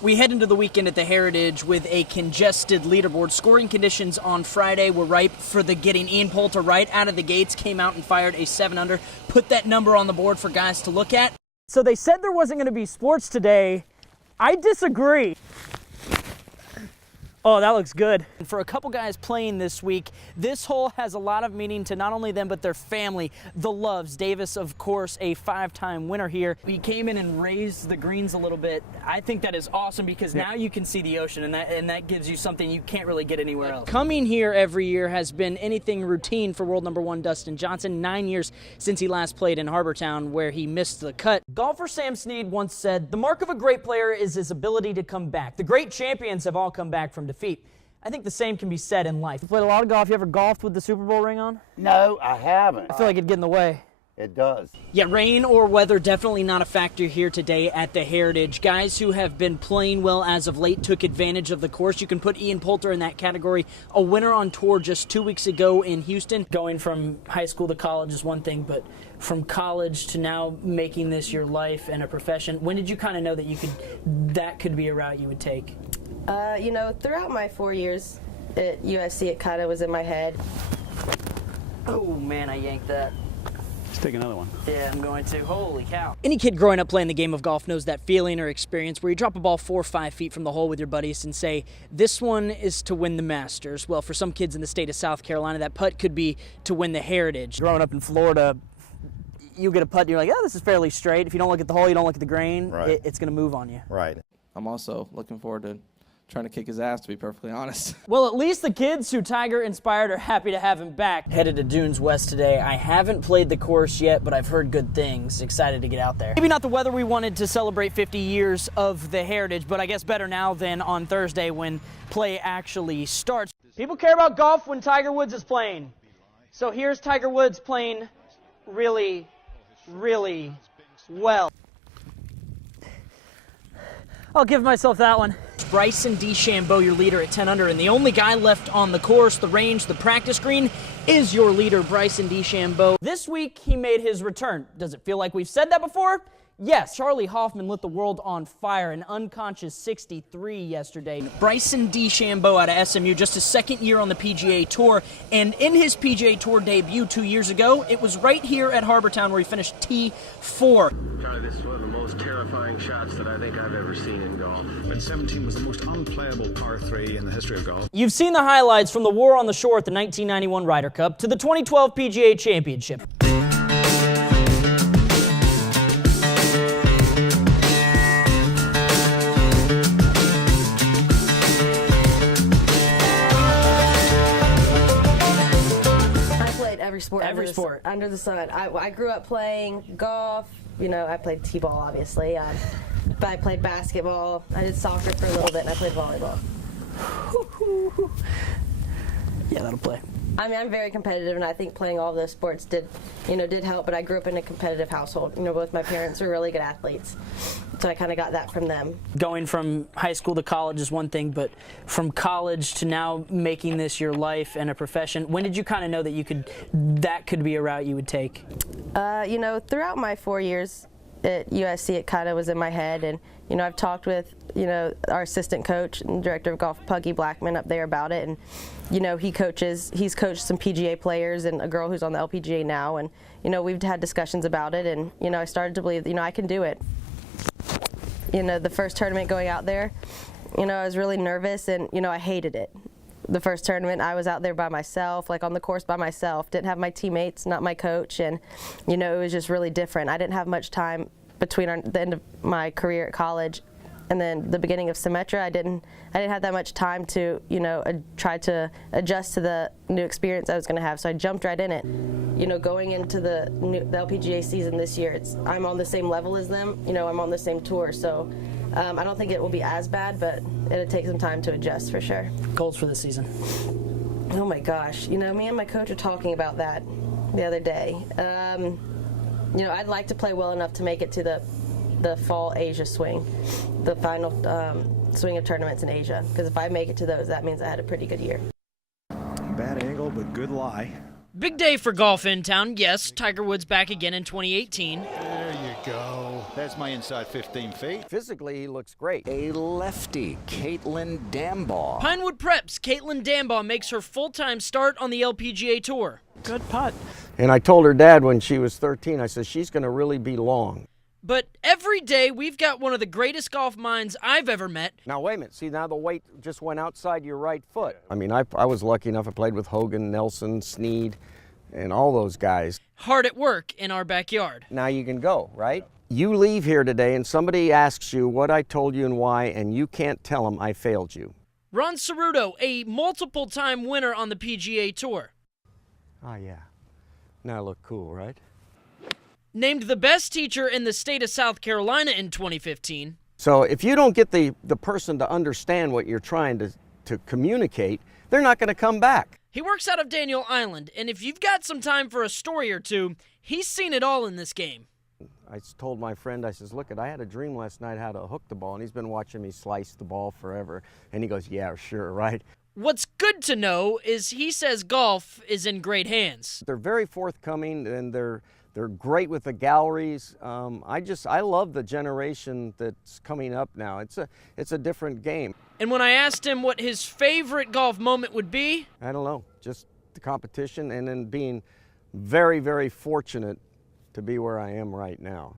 We head into the weekend at the Heritage with a congested leaderboard. Scoring conditions on Friday were ripe for the getting. Ian Poulter right out of the gates came out and fired a 7-under, put that number on the board for guys to look at. So they said there wasn't going to be sports today. I disagree. Oh, that looks good. And for a couple guys playing this week, this hole has a lot of meaning to not only them, but their family. The Loves. Davis, of course, a 5-time winner here. He came in and raised the greens a little bit. I think that is awesome because now you can see the ocean, and that gives you something you can't really get anywhere else. Coming here every year has been anything routine for world number 1 Dustin Johnson. 9 years since he last played in Harbortown, where he missed the cut. Golfer Sam Snead once said, "The mark of a great player is his ability to come back. The great champions have all come back from defeat." I think the same can be said in life. You played a lot of golf. You ever golfed with the Super Bowl ring on? No, I haven't. I feel like it'd get in the way. It does. Yeah, rain or weather definitely not a factor here today at the Heritage. Guys who have been playing well as of late took advantage of the course. You can put Ian Poulter in that category. A winner on tour just 2 weeks ago in Houston. Going from high school to college is one thing, but from college to now making this your life and a profession, when did you kind of know that that could be a route you would take? Throughout my 4 years at USC, it kind of was in my head. Oh, man, I yanked that. Let's take another one. Yeah, I'm going to. Holy cow. Any kid growing up playing the game of golf knows that feeling or experience where you drop a ball 4 or 5 feet from the hole with your buddies and say, this one is to win the Masters. Well, for some kids in the state of South Carolina, that putt could be to win the Heritage. Growing up in Florida, you get a putt and you're like, oh, this is fairly straight. If you don't look at the hole, you don't look at the grain, right. It's going to move on you. Right. I'm also looking forward to trying to kick his ass, to be perfectly honest. Well, at least the kids who Tiger inspired are happy to have him back. Headed to Dunes West today. I haven't played the course yet, but I've heard good things. Excited to get out there. Maybe not the weather we wanted to celebrate 50 years of the Heritage, but I guess better now than on Thursday when play actually starts. People care about golf when Tiger Woods is playing. So here's Tiger Woods playing really, really well. I'll give myself that one. Bryson DeChambeau, your leader at 10 under, and the only guy left on the course, the range, the practice green, is your leader, Bryson DeChambeau. This week, he made his return. Does it feel like we've said that before? Yes, Charlie Hoffman lit the world on fire, an unconscious 63 yesterday. Bryson DeChambeau out of SMU, just his second year on the PGA Tour, and in his PGA Tour debut 2 years ago, it was right here at Harbortown where he finished T4. Charlie, this is one of the most terrifying shots that I think I've ever seen in golf. And 17 was the most unplayable par 3 in the history of golf. You've seen the highlights from the war on the shore at the 1991 Ryder Cup to the 2012 PGA Championship. Every sport under the sun. I grew up playing golf. I played t-ball, obviously. But I played basketball. I did soccer for a little bit, and I played volleyball. Yeah, that'll play. I'm very competitive, and I think playing all of those sports did help. But I grew up in a competitive household. Both my parents are really good athletes, so I kind of got that from them. Going from high school to college is one thing, but from college to now making this your life and a profession, when did you kind of know that that could be a route you would take? Throughout my 4 years at USC, it kind of was in my head, and I've talked with our assistant coach and director of golf, Puggy Blackman, up there about it, and he's coached some PGA players and a girl who's on the LPGA now, and we've had discussions about it, and I started to believe I can do it. The first tournament going out there, I was really nervous, and I hated it. The first tournament, I was out there by myself, like on the course by myself, didn't have my teammates, not my coach, and it was just really different. I didn't have much time between the end of my career at college and then the beginning of Symetra. I didn't have that much time to try to adjust to the new experience I was going to have, so I jumped right in it. Going into the LPGA season this year, I'm on the same level as them. I'm on the same tour, so I don't think it will be as bad, but it'll take some time to adjust for sure. Goals for this season? Oh my gosh, me and my coach were talking about that the other day. I'd like to play well enough to make it to the fall Asia swing, the final swing of tournaments in Asia, because if I make it to those, that means I had a pretty good year. Bad angle, but good lie. Big day for golf in town. Yes, Tiger Woods back again in 2018. There you go. There's my inside 15 feet. Physically, he looks great. A lefty, Caitlin Dambaugh. Pinewood Prep's Caitlin Dambaugh makes her full-time start on the LPGA Tour. Good putt. And I told her dad when she was 13, I said, she's going to really be long. But every day, we've got one of the greatest golf minds I've ever met. Now, wait a minute. See, now the weight just went outside your right foot. I mean, I was lucky enough. I played with Hogan, Nelson, Snead, and all those guys. Hard at work in our backyard. Now you can go, right? You leave here today and somebody asks you what I told you and why, and you can't tell them I failed you. Ron Ceruto, a multiple-time winner on the PGA Tour. Oh, yeah. Now I look cool, right? Named the best teacher in the state of South Carolina in 2015. So if you don't get the person to understand what you're trying to communicate, they're not going to come back. He works out of Daniel Island, and if you've got some time for a story or two, he's seen it all in this game. I told my friend, I says, look, I had a dream last night how to hook the ball, and he's been watching me slice the ball forever. And he goes, yeah, sure, right? What's good to know is he says golf is in great hands. They're very forthcoming, and they're great with the galleries. I love the generation that's coming up now. It's a different game. And when I asked him what his favorite golf moment would be, I don't know, just the competition and then being very, very fortunate to be where I am right now.